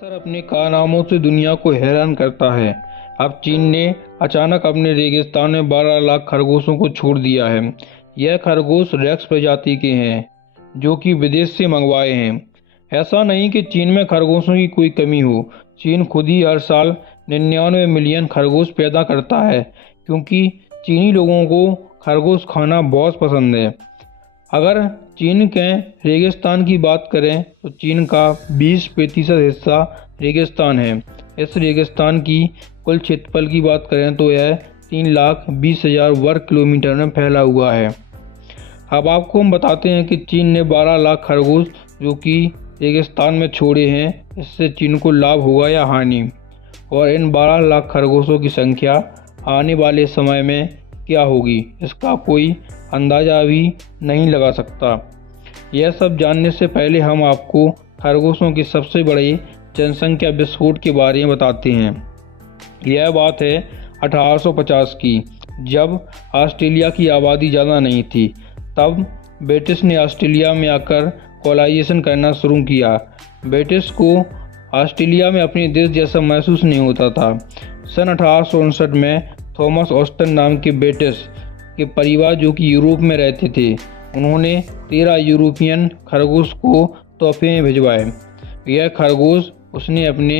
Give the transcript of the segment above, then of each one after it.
अक्सर अपने कारनामों से दुनिया को हैरान करता है। अब चीन ने अचानक अपने रेगिस्तान में 12 लाख खरगोशों को छोड़ दिया है। यह खरगोश रेक्स प्रजाति के हैं, जो कि विदेश से मंगवाए हैं। ऐसा नहीं कि चीन में खरगोशों की कोई कमी हो। चीन खुद ही हर साल 99 मिलियन खरगोश पैदा करता है, क्योंकि चीनी लोगों को खरगोश खाना बहुत पसंद है। अगर चीन के रेगिस्तान की बात करें तो चीन का 20% हिस्सा रेगिस्तान है। इस रेगिस्तान की कुल क्षेत्रफल की बात करें तो यह 3,20,000 वर्ग किलोमीटर में फैला हुआ है। अब आपको हम बताते हैं कि चीन ने 12 लाख खरगोश जो कि रेगिस्तान में छोड़े हैं, इससे चीन को लाभ होगा या हानि, और इन 12 लाख खरगोशों की संख्या आने वाले समय में क्या होगी, इसका कोई अंदाज़ा भी नहीं लगा सकता। यह सब जानने से पहले हम आपको खरगोशों की सबसे बड़ी जनसंख्या विस्फोट के बारे में बताते हैं। यह बात है 1850 की, जब ऑस्ट्रेलिया की आबादी ज़्यादा नहीं थी। तब ब्रिटिश ने ऑस्ट्रेलिया में आकर कॉलोनाइजेशन करना शुरू किया। ब्रिटिश को ऑस्ट्रेलिया में अपने देश जैसा महसूस नहीं होता था। सन 1859 में थॉमस ऑस्टन नाम के ब्रिटिश के परिवार जो कि यूरोप में रहते थे, उन्होंने 13 यूरोपियन खरगोश को तोहफे में भिजवाए। यह खरगोश उसने अपने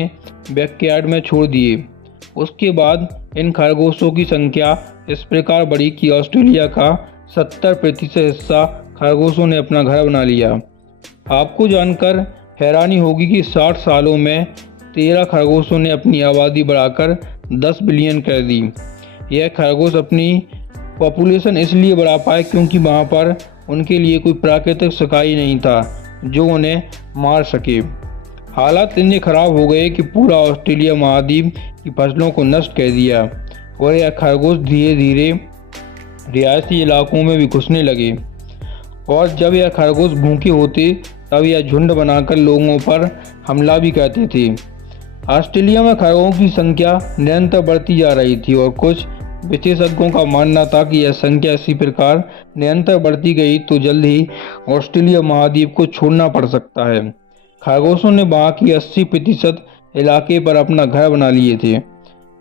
बैकयार्ड में छोड़ दिए। उसके बाद इन खरगोशों की संख्या इस प्रकार बढ़ी कि ऑस्ट्रेलिया का 70% हिस्सा खरगोशों ने अपना घर बना लिया। आपको जानकर हैरानी होगी कि 60 सालों में 13 खरगोशों ने अपनी आबादी बढ़ाकर 10 बिलियन कर दी। यह खरगोश अपनी पॉपुलेशन इसलिए बढ़ा पाए क्योंकि वहाँ पर उनके लिए कोई प्राकृतिक शिकारी नहीं था जो उन्हें मार सके। हालात इतने खराब हो गए कि पूरा ऑस्ट्रेलिया महाद्वीप की फसलों को नष्ट कर दिया, और यह खरगोश धीरे धीरे रिहायशी इलाकों में भी घुसने लगे। और जब यह खरगोश भूखे होते तब यह झुंड बनाकर लोगों पर हमला भी करते थे। ऑस्ट्रेलिया में खरगोशों की संख्या निरंतर बढ़ती जा रही थी, और कुछ विशेषज्ञों का मानना था कि यह संख्या इसी प्रकार निरंतर बढ़ती गई तो जल्द ही ऑस्ट्रेलिया महाद्वीप को छोड़ना पड़ सकता है। खरगोशों ने वहाँ की 80% इलाके पर अपना घर बना लिए थे।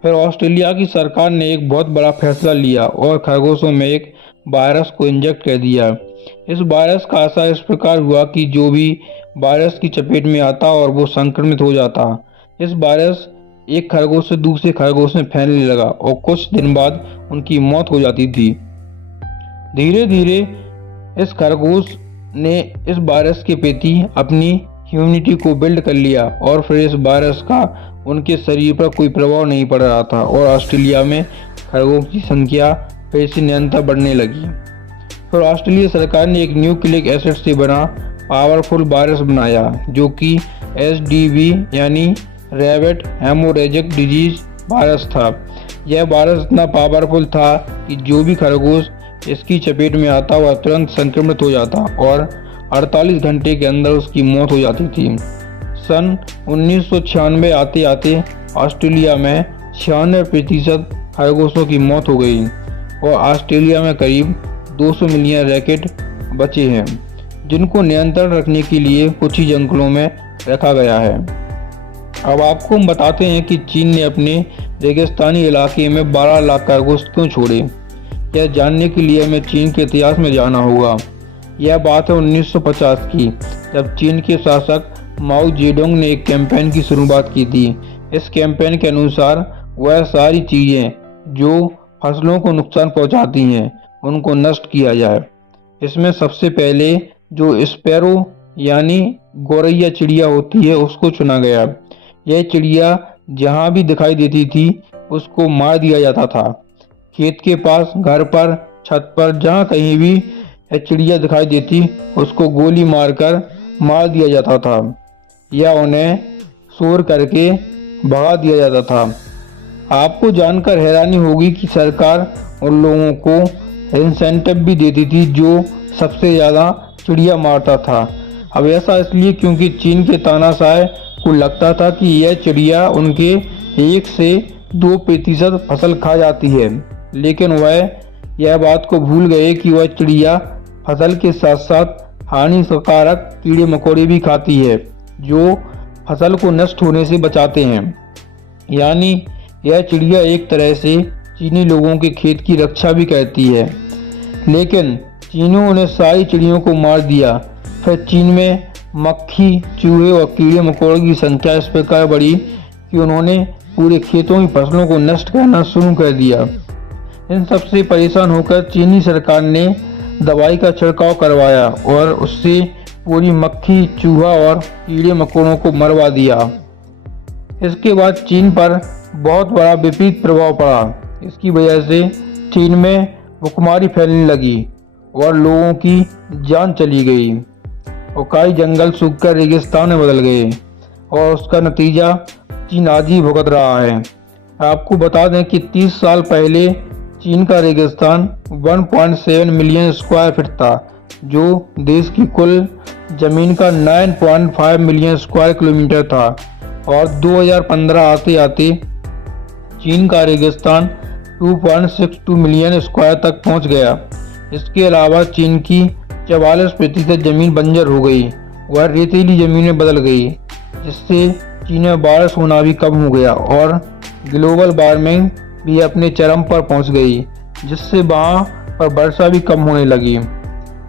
फिर ऑस्ट्रेलिया की सरकार ने एक बहुत बड़ा फैसला लिया और खरगोशों में एक वायरस को इंजेक्ट कर दिया। इस वायरस का असर इस प्रकार हुआ कि जो भी वायरस की चपेट में आता और वो संक्रमित हो जाता। इस वायरस एक खरगोश से दूसरे खरगोश में फैलने लगा और कुछ दिन बाद उनकी मौत हो जाती थी। धीरे धीरे इस खरगोश ने इस वायरस के प्रति अपनी इम्यूनिटी को बिल्ड कर लिया, और फिर इस वायरस का उनके शरीर पर कोई प्रभाव नहीं पड़ रहा था, और ऑस्ट्रेलिया में खरगोश की संख्या फिर से निरंतर बढ़ने लगी। फिर ऑस्ट्रेलिया सरकार ने एक न्यूक्लिक एसिड से बना पावरफुल वायरस बनाया, जो कि SDV यानी रैबिट हेमोरेजिक डिजीज वायरस था। यह वायरस इतना पावरफुल था कि जो भी खरगोश इसकी चपेट में आता वह तुरंत संक्रमित हो जाता और 48 घंटे के अंदर उसकी मौत हो जाती थी। सन 1996 आते आते ऑस्ट्रेलिया में 96% खरगोशों की मौत हो गई, और ऑस्ट्रेलिया में करीब 200 मिलियन रैकेट बचे हैं, जिनको नियंत्रण रखने के लिए कुछ ही जंगलों में रखा गया है। अब आपको हम बताते हैं कि चीन ने अपने रेगिस्तानी इलाके में 12 लाख खरगोश क्यों छोड़े। यह जानने के लिए हमें चीन के इतिहास में जाना होगा। यह बात है 1950 की, जब चीन के शासक माओ जेडोंग ने एक कैंपेन की शुरुआत की थी। इस कैंपेन के अनुसार वह सारी चीज़ें जो फसलों को नुकसान पहुंचाती हैं उनको नष्ट किया जाए। इसमें सबसे पहले जो स्पैरो यानी गौरैया चिड़िया होती है उसको चुना गया। यह चिड़िया जहाँ भी दिखाई देती थी उसको मार दिया जाता था। खेत के पास, घर पर, छत पर, जहाँ कहीं भी यह चिड़िया दिखाई देती उसको गोली मारकर मार दिया जाता था, या उन्हें शोर करके भगा दिया जाता था। आपको जानकर हैरानी होगी कि सरकार उन लोगों को इंसेंटिव भी देती थी जो सबसे ज़्यादा चिड़िया मारता था। अब ऐसा इसलिए क्योंकि चीन के तानाशाह को लगता था कि यह चिड़िया उनके 1 से 2% फसल खा जाती है, लेकिन वह यह बात को भूल गए कि वह चिड़िया फसल के साथ साथ हानिकारक कीड़े मकोड़े भी खाती है, जो फसल को नष्ट होने से बचाते हैं। यानी यह चिड़िया एक तरह से चीनी लोगों के खेत की रक्षा भी करती है। लेकिन चीनियों ने सारी चिड़ियों को मार दिया। फिर चीन में मक्खी, चूहे और कीड़े मकोड़ों की संख्या इस प्रकार बढ़ी कि उन्होंने पूरे खेतों की फसलों को नष्ट करना शुरू कर दिया। इन सबसे परेशान होकर चीनी सरकार ने दवाई का छिड़काव करवाया और उससे पूरी मक्खी, चूहा और कीड़े मकोड़ों को मरवा दिया। इसके बाद चीन पर बहुत बड़ा विपरीत प्रभाव पड़ा। इसकी वजह से चीन में भुखमरी फैलने लगी और लोगों की जान चली गई और कई जंगल सूखकर रेगिस्तान में बदल गए और उसका नतीजा चीन आज ही भुगत रहा है। आपको बता दें कि 30 साल पहले चीन का रेगिस्तान 1.7 मिलियन स्क्वायर फीट था, जो देश की कुल जमीन का 9.5 मिलियन स्क्वायर किलोमीटर था और 2015 आते आते चीन का रेगिस्तान 2.62 मिलियन स्क्वायर तक पहुंच गया। इसके अलावा चीन की 44% जमीन बंजर हो गई, वह रेतीली जमीन में बदल गई, जिससे चीन में बारिश होना भी कम हो गया और ग्लोबल वार्मिंग भी अपने चरम पर पहुंच गई, जिससे वहां पर वर्षा भी कम होने लगी।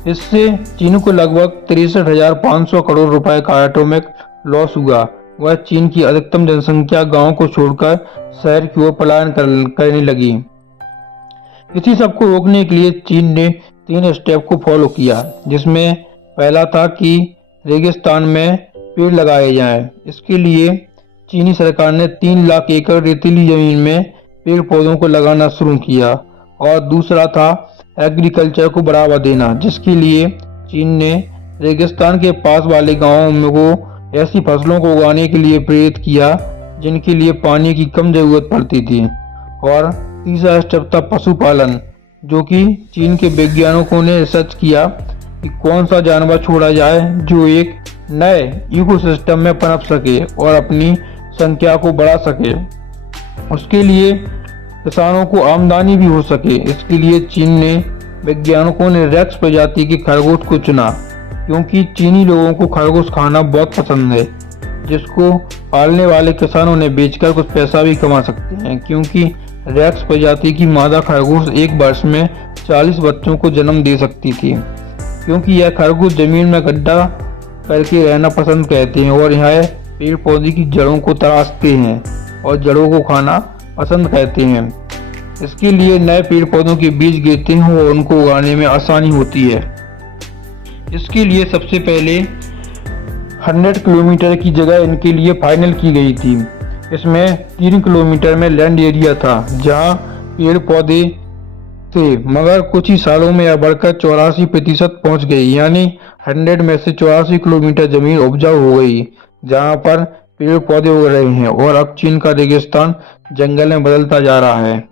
इससे चीन को लगभग 63,500 करोड़ रुपए का एटॉमिक लॉस हुआ। वह चीन की अधिकतम जनसंख्या गांव को छोड़कर शहर की ओर पलायन करने लगी। इसी सब को रोकने के लिए चीन ने 3 स्टेप को फॉलो किया, जिसमें पहला था कि रेगिस्तान में पेड़ लगाए जाएं। इसके लिए चीनी सरकार ने 3 लाख एकड़ रेतीली जमीन में पेड़ पौधों को लगाना शुरू किया और दूसरा था एग्रीकल्चर को बढ़ावा देना, जिसके लिए चीन ने रेगिस्तान के पास वाले गांवों को ऐसी फसलों को उगाने के लिए प्रेरित किया जिनके लिए पानी की कम जरूरत पड़ती थी। और तीसरा स्टेप था पशुपालन, जो कि चीन के वैज्ञानिकों ने रिसर्च किया कि कौन सा जानवर छोड़ा जाए जो एक नए इकोसिस्टम में पनप सके और अपनी संख्या को बढ़ा सके। उसके लिए किसानों को आमदनी भी हो सके। इसके लिए चीन ने वैज्ञानिकों ने रेक्स प्रजाति के खरगोश को चुना, क्योंकि चीनी लोगों को खरगोश खाना बहुत पसंद है, जिसको पालने वाले किसानों ने बेचकर कुछ पैसा भी कमा सकते हैं। क्योंकि रेक्स प्रजाति की मादा खरगोश एक वर्ष में 40 बच्चों को जन्म दे सकती थी। क्योंकि यह खरगोश जमीन में गड्ढा करके रहना पसंद करते हैं और यह पेड़ पौधे की जड़ों को तराशते हैं और जड़ों को खाना पसंद करते हैं। इसके लिए नए पेड़ पौधों के बीज गिरते हैं और उनको उगाने में आसानी होती है। इसके लिए सबसे पहले 100 किलोमीटर की जगह इनके लिए फाइनल की गई थी। इसमें 3 किलोमीटर में लैंड एरिया था जहां पेड़ पौधे थे, मगर कुछ ही सालों में यह बढ़कर 84% पहुंच गई। यानी 100 में से 84 किलोमीटर जमीन उपजाऊ हो गई, जहां पर पेड़ पौधे उग रहे हैं और अब चीन का रेगिस्तान जंगल में बदलता जा रहा है।